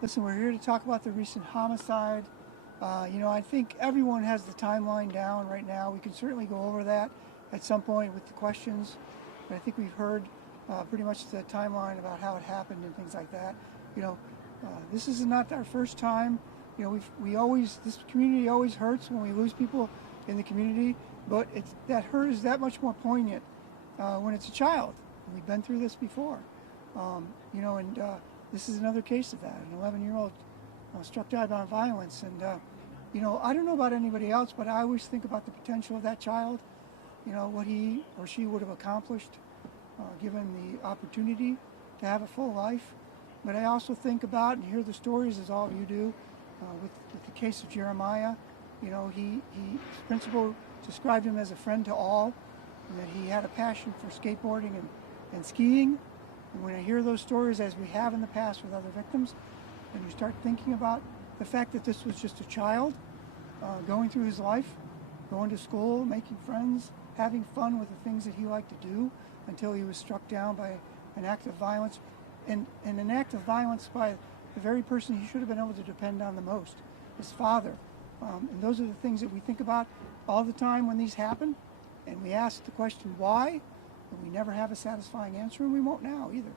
Listen, we're here to talk about the recent homicide. I think everyone has the timeline down right now. We can certainly go over that at some point with the questions, but I think we've heard pretty much the timeline about how it happened and things like that. This is not our first time. This community always hurts when we lose people in the community, but that hurt is that much more poignant when it's a child. We've been through this before, this is another case of that. An 11-year-old struck dead by violence, and I don't know about anybody else, but I always think about the potential of that child. What he or she would have accomplished given the opportunity to have a full life. But I also think about and hear the stories, as all of you do, with the case of Jeremiah. His principal described him as a friend to all, and that he had a passion for skateboarding and skiing. And when I hear those stories, as we have in the past with other victims, and you start thinking about the fact that this was just a child going through his life, going to school, making friends, having fun with the things that he liked to do until he was struck down by an act of violence, and an act of violence by the very person he should have been able to depend on the most, his father. And those are the things that we think about all the time when these happen, and we ask the question why, and we never have a satisfying answer, and we won't now either.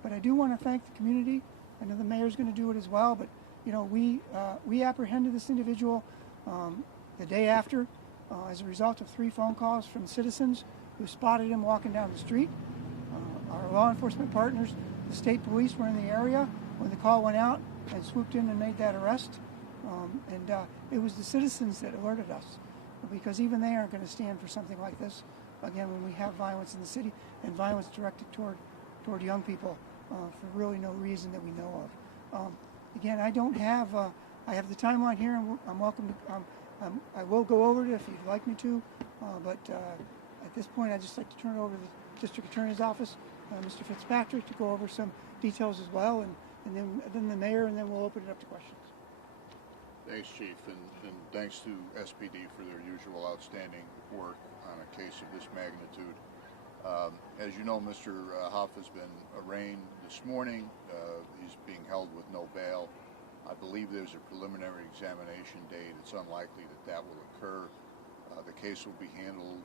But I do want to thank the community. I know the mayor's going to do it as well, but we apprehended this individual the day after as a result of 3 phone calls from citizens who spotted him walking down the street. Our law enforcement partners, the state police, were in the area when the call went out and swooped in and made that arrest. It was the citizens that alerted us, because even they aren't going to stand for something like this again when we have violence in the city, and violence directed toward young people for really no reason that we know of. Again, I have the timeline here, and I'm welcome to. I will go over it if you'd like me to, but at this point, I'd just like to turn it over to the district attorney's office, Mr. Fitzpatrick, to go over some details as well, and then the mayor, and then we'll open it up to questions. Thanks, Chief, and thanks to SPD for their usual outstanding work on a case of this magnitude. As you know, Mr. Huff has been arraigned this morning. He's being held with no bail. I believe there's a preliminary examination date. It's unlikely that will occur. The case will be handled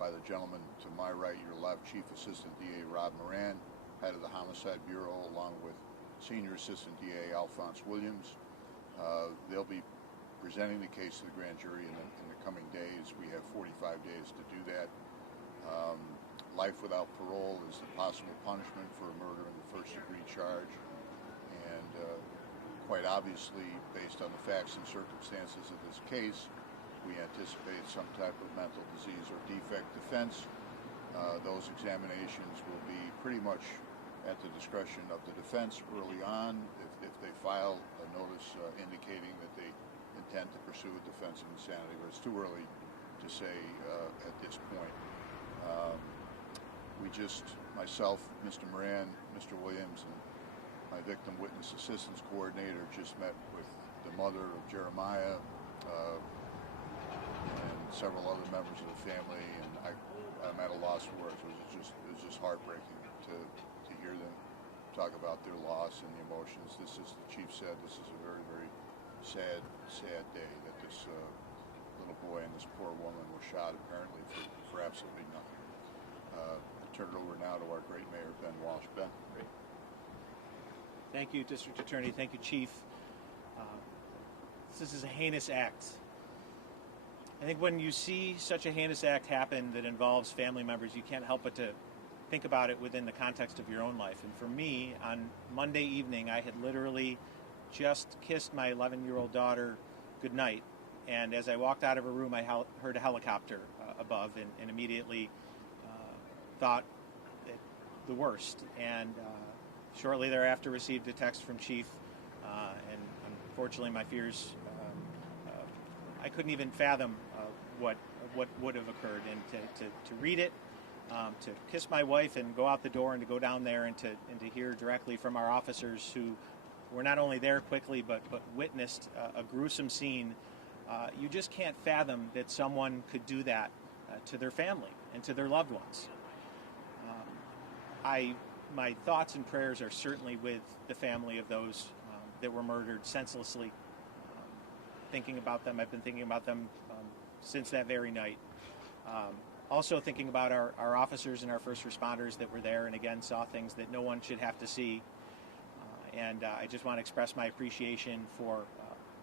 by the gentleman to my right, your left, Chief Assistant DA Rob Moran, head of the Homicide Bureau, along with Senior Assistant DA Alphonse Williams. They'll be presenting the case to the grand jury in the coming days. We have 45 days to do that. Life without parole is the possible punishment for a murder in the first-degree charge. And quite obviously, based on the facts and circumstances of this case, we anticipate some type of mental disease or defect defense. Those examinations will be pretty much at the discretion of the defense early on. If they file a notice indicating that they intend to pursue a defense of insanity, but it's too early to say at this point. Myself, Mr. Moran, Mr. Williams, and my victim witness assistance coordinator just met with the mother of Jeremiah and several other members of the family, and I'm at a loss for words. It was just heartbreaking to hear them talk about their loss and the emotions. This is, the chief said, this is a very, very sad day that this little boy and this poor woman were shot apparently for absolutely nothing. I turn it over now to our great mayor, Ben Walsh. Ben. Great. Thank you, District Attorney. Thank you, Chief. This is a heinous act. I think when you see such a heinous act happen that involves family members, you can't help but to think about it within the context of your own life. And for me, on Monday evening, I had literally just kissed my 11-year-old daughter goodnight. And as I walked out of her room, I heard a helicopter above and immediately thought the worst. And shortly thereafter received a text from Chief. And unfortunately, my fears, I couldn't even fathom what would have occurred. And to read it, to kiss my wife and go out the door and to go down there and to hear directly from our officers who were not only there quickly but witnessed a gruesome scene, you just can't fathom that someone could do that to their family and to their loved ones. My thoughts and prayers are certainly with the family of those that were murdered senselessly. Thinking about them, I've been thinking about them since that very night. Also thinking about our officers and our first responders that were there and again saw things that no one should have to see. And I just want to express my appreciation for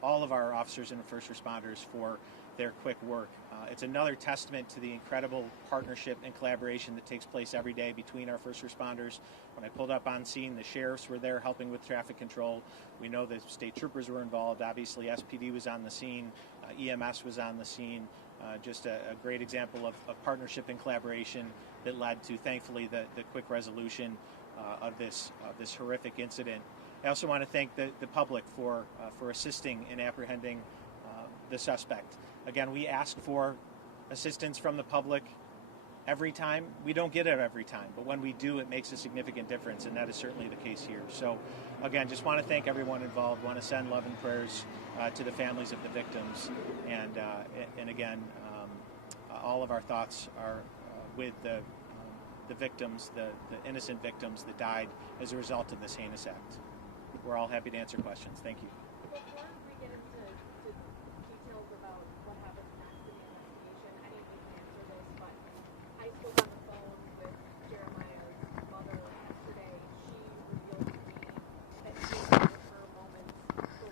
all of our officers and first responders for their quick work. It's another testament to the incredible partnership and collaboration that takes place every day between our first responders. When I pulled up on scene, the sheriffs were there helping with traffic control. We know the state troopers were involved. Obviously, SPD was on the scene. EMS was on the scene. Just a great example of partnership and collaboration that led to, thankfully, the quick resolution of this horrific incident. I also want to thank the public for assisting in apprehending the suspect. Again, we ask for assistance from the public every time. We don't get it every time, but when we do, it makes a significant difference, and that is certainly the case here. So, again, just want to thank everyone involved. Want to send love and prayers to the families of the victims, and again, all of our thoughts are with the victims, the innocent victims that died as a result of this heinous act. We're all happy to answer questions. Thank you. Before we get into details about what happened next in the investigation, I didn't think you can answer this, but I spoke on the phone with Jeremiah's mother yesterday. She revealed to me that she had her moments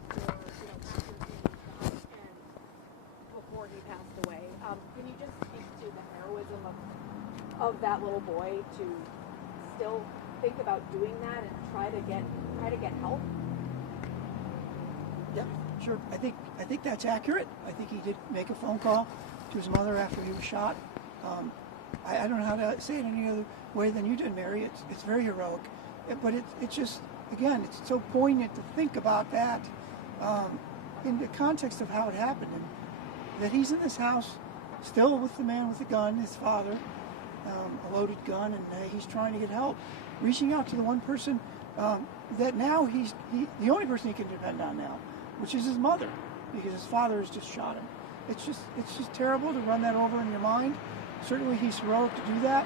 before, after he was shot and before he passed away. Can you just speak to the heroism of that little boy to still think about doing that and try to get help? Yeah, sure. I think that's accurate. I think he did make a phone call to his mother after he was shot. I don't know how to say it any other way than you did, Mary. It's very heroic, but it's just, again, it's so poignant to think about that in the context of how it happened, and that he's in this house still with the man with the gun, his father, a loaded gun, and he's trying to get help, reaching out to the one person that now he's the only person he can depend on now, which is his mother, because his father has just shot him. It's just terrible to run that over in your mind. Certainly he's heroic to do that.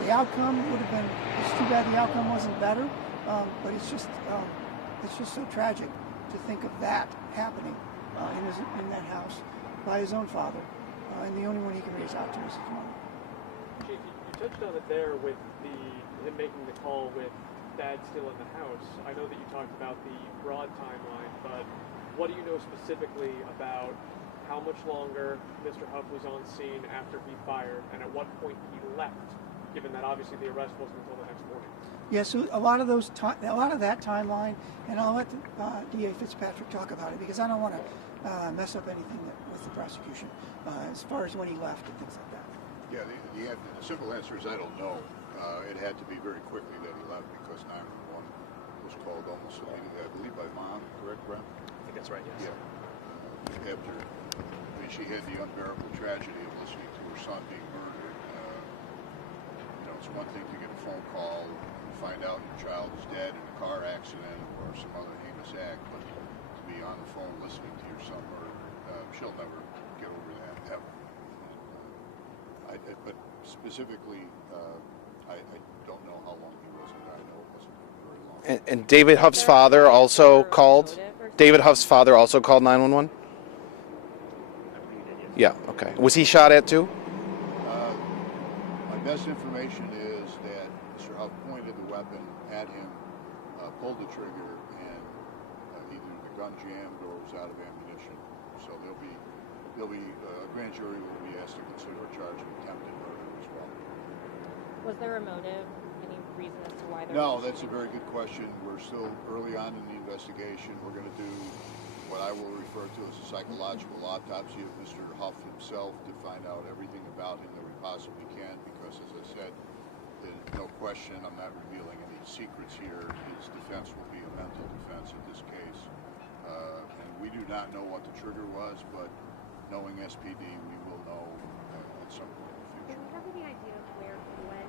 The outcome would have been, it's too bad the outcome wasn't better, but it's just so tragic to think of that happening in that house by his own father, and the only one he can reach out to is his mother. Chief, you touched on it there with him making the call with Dad still in the house. I know that you talked about the broad timeline, but what do you know specifically about how much longer Mr. Huff was on scene after he fired, and at what point he left, given that obviously the arrest wasn't until the next morning? Yeah, so a lot of that timeline, and I'll let DA Fitzpatrick talk about it because I don't want to mess up anything with the prosecution as far as when he left and things like that. Yeah, the simple answer is I don't know. It had to be very quickly that he left because 911 was called almost immediately, I believe, by Mom, correct, Brent? I think that's right, yes. Yeah. After, she had the unbearable tragedy of listening to her son being murdered. It's one thing to get a phone call and find out your child is dead in a car accident or some other heinous act, but to be on the phone listening to your son murdered, she'll never get over that ever. But specifically, I don't know how long he was in there. I know it wasn't very long. And David Huff's father also called. David Huff's father also called 911. Yeah. Okay. Was he shot at too? My best information is that Mr. Huff pointed the weapon at him, pulled the trigger, and either the gun jammed or was out of ammunition. So a grand jury will be asked to consider a charge of attempted murder as well. Was there a motive? Any reason as to why there No, was that's a very good question. We're still early on in the investigation. We're going to do what I will refer to as a psychological autopsy of Mr. Huff himself to find out everything about him that we possibly can, because as I said, there's no question I'm not revealing any secrets here. His defense will be a mental defense in this case. And we do not know what the trigger was, but knowing SPD, we will know at some point in the future. Do we have any idea of where he went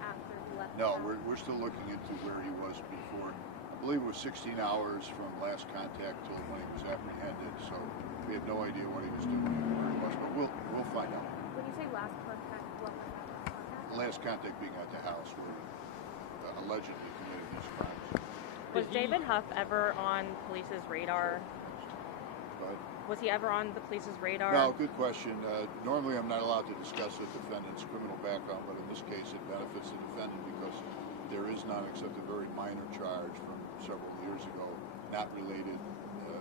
after he left? No, we're still looking into where he was before. I believe it was 16 hours from last contact till when he was apprehended, so we have no idea what he was doing or where he was, but we'll find out. When you say last contact, what was that last contact? Last contact being at the house where he allegedly committed these crimes. Was David Huff ever on police's radar? But Was he ever on the police's radar? no, good question. Normally, I'm not allowed to discuss a defendant's criminal background, but in this case, it benefits the defendant because there is none except a very minor charge from several years ago, not related,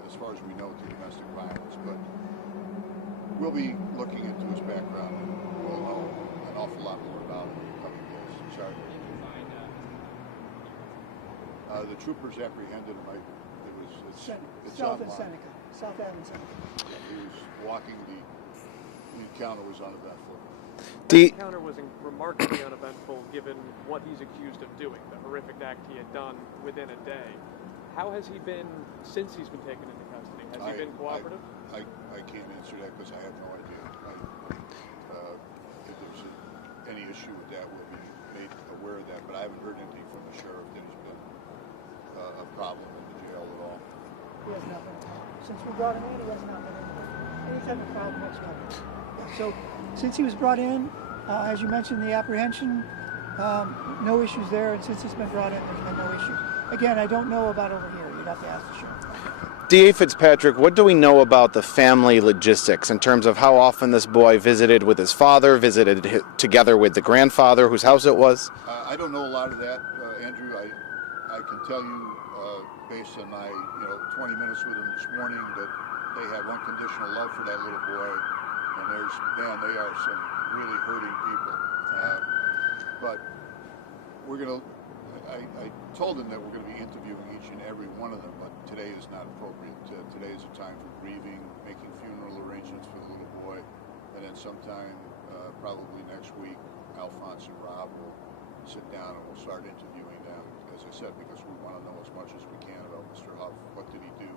as far as we know, to domestic violence. But we'll be looking into his background, and we'll know an awful lot more about it in the coming days. Sorry. The troopers apprehended him. It's South and online. Seneca. South Ave and Seneca. He was walking. The encounter was uneventful. The encounter was remarkably uneventful given what he's accused of doing, the horrific act he had done within a day. How has he been since he's been taken into custody? Has he been cooperative? I can't answer that because I have no idea. If there's any issue with that, we'll be made aware of that. But I haven't heard anything from the sheriff that there's been a problem in the jail at all. He has not been a problem. Since we brought him in, he has not been any type of problem whatsoever. So, since he was brought in, as you mentioned, the apprehension, no issues there, and since he's been brought in, there's been no issues. Again, I don't know about over here. You'd have to ask the sheriff. DA Fitzpatrick, what do we know about the family logistics in terms of how often this boy visited with his father, together with the grandfather whose house it was? I don't know a lot of that, Andrew. I can tell you, based on my 20 minutes with him this morning, that they have unconditional love for that little boy, and they are some really hurting people. But we're gonna. I told them that we're going to be interviewing each and every one of them, but today is not appropriate. Today is a time for grieving, making funeral arrangements for the little boy, and then sometime, probably next week, Alphonse and Rob will sit down and we'll start interviewing them, as I said, because we want to know as much as we can about Mr. Huff. What did he do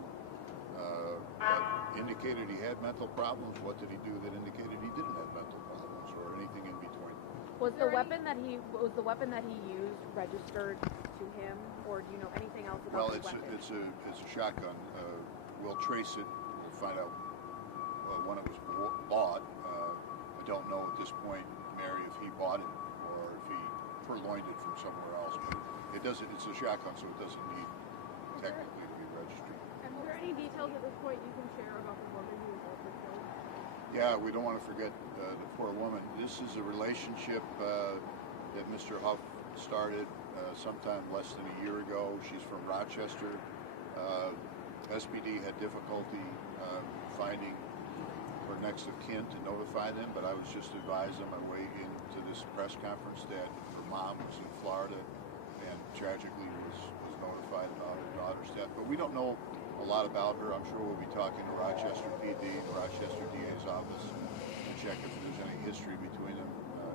that indicated he had mental problems? What did he do that indicated he didn't have mental problems, or anything in between? Was the weapon that he used registered to him, or do you know anything else about the weapon? It's a shotgun. We'll trace it. We'll find out when it was bought. I don't know at this point, Mary, if he bought it or if he purloined it from somewhere else. But it doesn't. It's a shotgun, so it doesn't need technically to be registered. And were there any details at this point you can share about the woman who was also killed? Yeah, we don't want to forget the poor woman. This is a relationship that Mr. Huff started sometime less than a year ago. She's from Rochester. SPD had difficulty finding her next of kin to notify them, but I was just advised on my way into this press conference that her mom was in Florida and tragically was notified about her daughter's death. But we don't know a lot about her. I'm sure we'll be talking to Rochester PD, the Rochester DA's office, and check if there's any history between them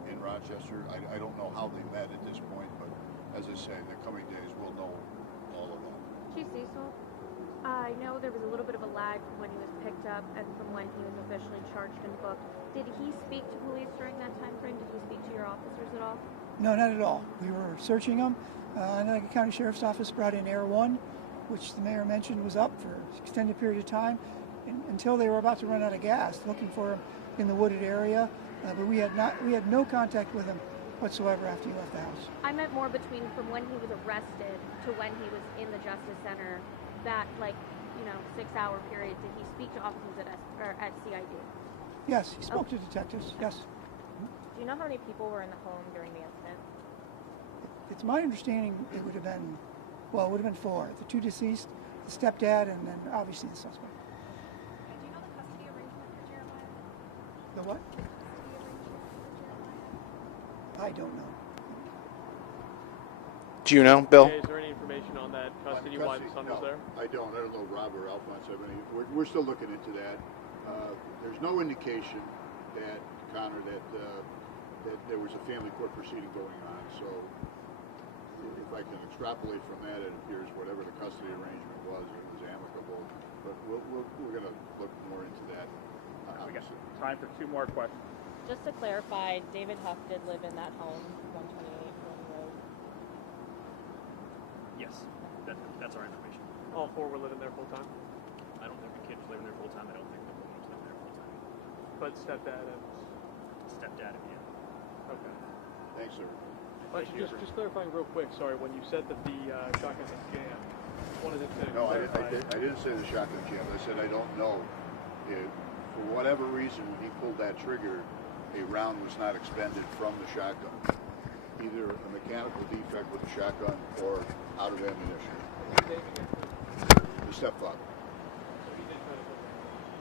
in Rochester. I don't know how they met at this point, but as I say, in the coming days we'll know all of that. Chief Cecil, I know there was a little bit of a lag from when he was picked up and from when he was officially charged and booked. Did he speak to police during that time frame? Did he speak to your officers at all? No, not at all. We were searching him. The County Sheriff's Office brought in Air 1, which the mayor mentioned was up for an extended period of time until they were about to run out of gas, looking for him in the wooded area. But we had no contact with him whatsoever after he left the house. I meant more between from when he was arrested to when he was in the Justice Center. That 6-hour period. Did he speak to officers at CID? Yes, he spoke to detectives. Yes. Do you know how many people were in the home during the incident? It's my understanding it would have been 4. The 2 deceased, the stepdad, and then obviously the suspect. And do you know the custody arrangement for Jeremiah? The what? I don't know. Do you know, Bill? Is there any information on that custody, why the son was there? I don't. I don't know Rob or Alphonse have any. We're still looking into that. There's no indication that, Connor, that there was a family court proceeding going on. So if I can extrapolate from that, it appears whatever the custody arrangement was, it was amicable. But we're going to look more into that. We got time for 2 more questions. Just to clarify, David Huff did live in that home, 128 Glen Road. Yes, that's our information. All 4 were living there full time? I don't think the kids were living there full time. I don't think the woman was living there full time. But stepdad and... Stepdad and yeah. Okay. Thanks, sir. Just clarifying real quick, sorry, when you said that the shotgun was jammed, wanted to No, I clarify. didn't say the shotgun jams. I said I don't know. If, for whatever reason, when he pulled that trigger, a round was not expended from the shotgun. Either a mechanical defect with the shotgun or out of ammunition. The stepfather.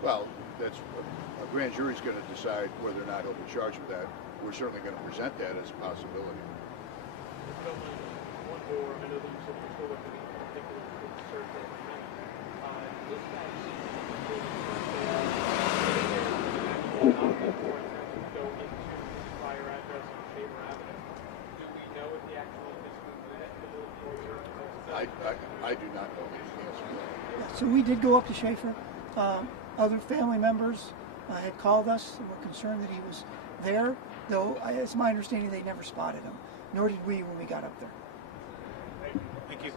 Well, that's a grand jury's going to decide whether or not he'll be charged with that. We're certainly going to present that as a possibility. One more. I know that you said you're still looking at a particular search that might happen. This guy seems to be doing for attempting to go into his prior address on Shaver Avenue. Do we know if he actually physically did it? I do not know the answer to that. So we did go up to Schaefer. Other family members had called us and were concerned that he was there, though it's my understanding they never spotted him, nor did we when we got up there. Thank you.